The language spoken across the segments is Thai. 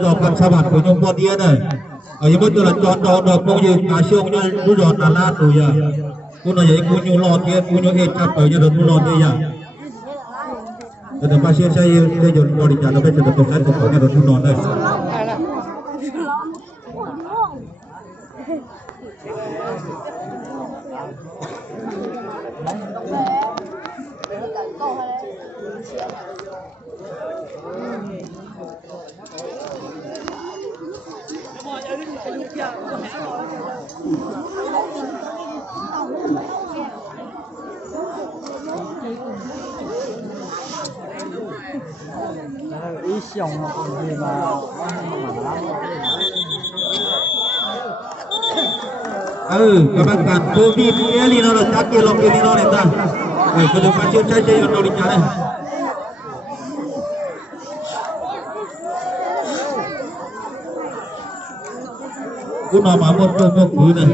ดอกกันสวัสดิ์ผู้ยงบ่เดียเด้อยังบ่ตระจอดดอกบ่ยืนอาช่วงนี้รู้ดอกนาลาตุยากูน่ะยังกูอยู่รอดเดียกูอยู่เฮ็ดจับไปอยู่รู้รอดเดียแต่pasien saya dia jod body jalanไปจะต้องการก็ขอเนี่ยรู้นอนได้一想嘛，对吧？กรรมการโควิดเอลีเราจักเกลองเอลีเราเนี่ยตาก็ต้องมาเชื่อใจกันเราดิจ้าเนี่ยกูนอนมาหมดตัวหมดมือเนี่ย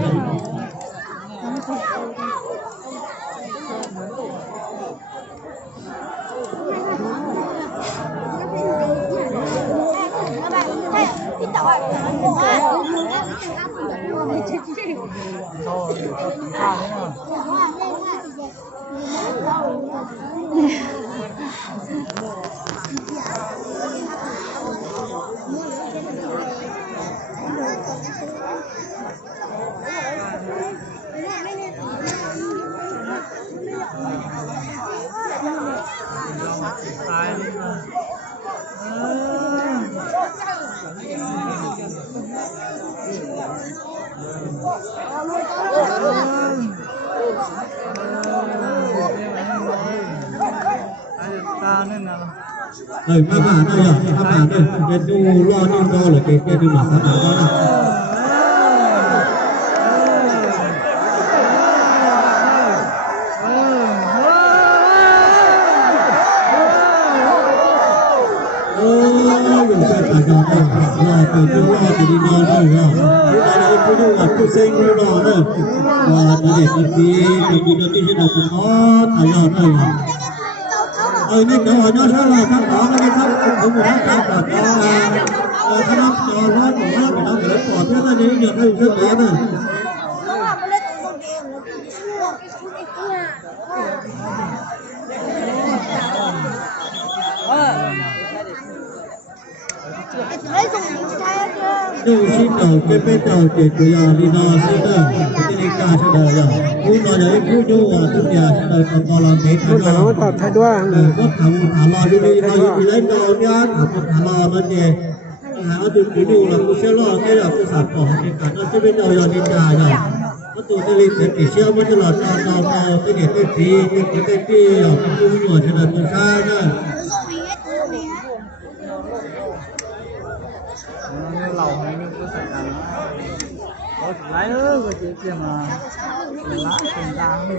มาบ้านได้ยังมาบ้านได้เป็นดูรอดูรอเลยเป็นดูหมาสัตว์แล้วนะอยู่ใช่ไหมครับรอเป็นดูรอจะดีรอได้เหรอเราไปดูว่าผู้เซ็งรอเนี่ยว่าตอนเด็กที่ที่ที่เราเป็นอ๋อตายได้เหรอนี่ก็ว่าจะใช่ละทั้งสองนะครับผมว่าจะปลอดภัยคณะจอร้อนผมว่าเป็นอะไรปลอดภัยนี่อย่างไรสักอย่างนึงดูสิเต่าเป็นเต่าเด็กตัวอย่างดีน่าสิเต่าที่นี่กาชดอยางผู้น้อยผู้ยูว่าทุกอย่างเต่าของเราเด็กเราตอบแทนด้วยก็ทำถามเราอยู่ในเราอยู่ในเราเนี่ยทำถามเรานั่นเองหาดูดูเราผู้เชี่ยวชาญที่เราผู้สัตว์ของในการนั่นจะเป็นเราอย่างนี้ได้ยังก็ตัวที่เรียนเชี่ยวมันจะหลอดเราที่เด็กที่ดีที่เด็กที่เราผู้อยู่เฉลิมชาตินะ老还没不是干了，我来了个姐姐嘛，拉成大了。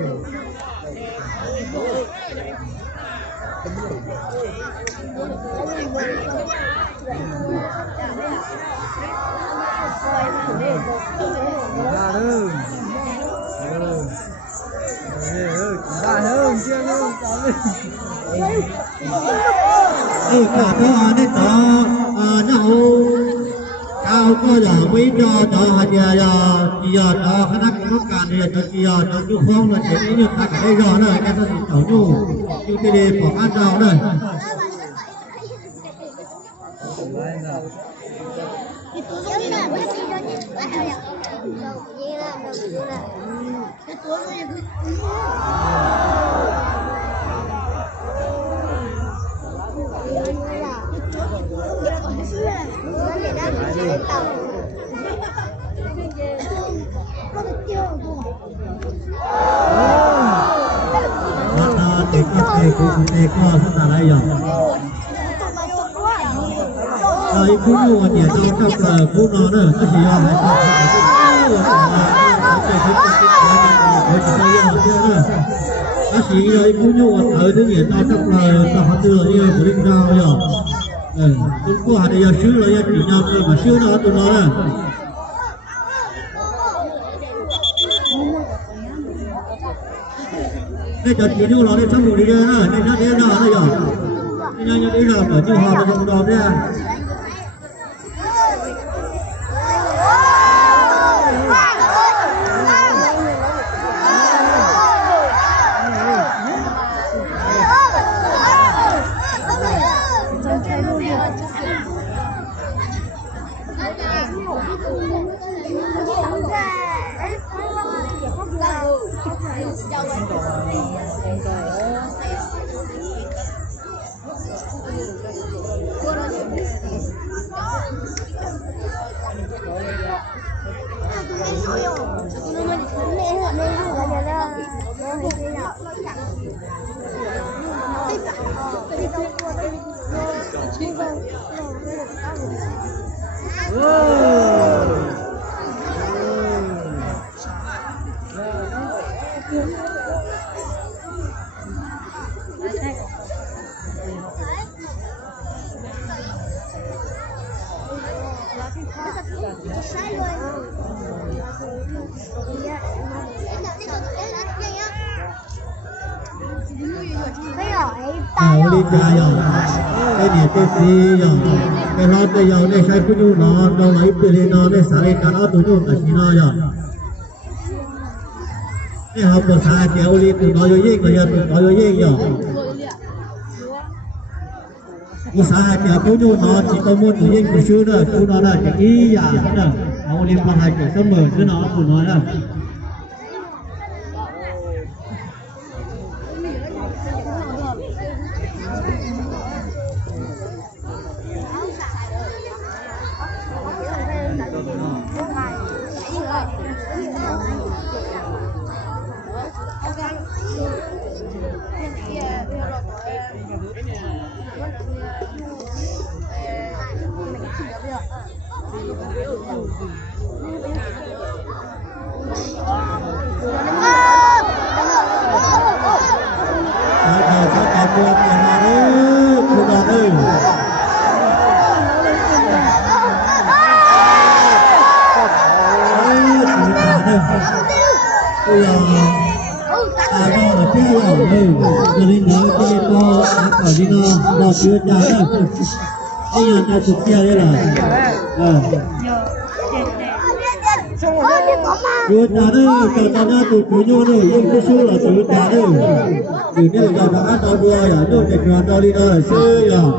大了，大了，接着搞嘞。ก็ได้ต่อเนาเอาก็อย่าไม่ยอดหันยาคณะกรรมการเนี่ยจะยอดยุคฟ้องเลยทีนี้ตักได้ยอดเลยแกจะติดต่ออยู่ที่เดียบอกอาจารย์เลยเด็กก็สตาร์อะไรอย่างไอ้ผู้อยู่วันเดียวจะกับผู้นอนเนี่ยก็เสียหายก็เสียไอ้ผู้อยู่ถึงเนี่ยจะกับจะหัดเรือเนี่ยบริการอย่างทุกคนหาได้ยาชื่อเลยยาปีนยามเลยมาชื่อนะตัวน้อย Đây chợt chỉ nó đi xong rồi đi ra đó, nên nó đi ra đây rồi. Nên nó đi ra ở chỗ họ nó đòm ra. 好理解呀，这里这是呀，这老子要那些不就拿到来不的拿那啥来干到都就那些那呀。นี่เขาภาษาเกี่ยวลีตัวน้อยยิ่งก็ยังตัวน้อยยิ่งอยู่ภาษาเกี่ยวผู้ยูนอนที่ก็มุ่งยิ่งผู้ชื่อเนี่ยผู้นอนน่ะจะกี่อย่างเนี่ยเอาเรียนภาษาเกี่ยวเสมอชื่อนอนผู้นอนน่ะchưa cha đó bây giờ ta chụp kia đây là chưa cha đó cho ta nó tụt tụi nhau rồi nhưng cái số là chưa cha đó từ nếu giờ đã ăn đau đua rồi đâu để cho đau đi đâu là xưa rồi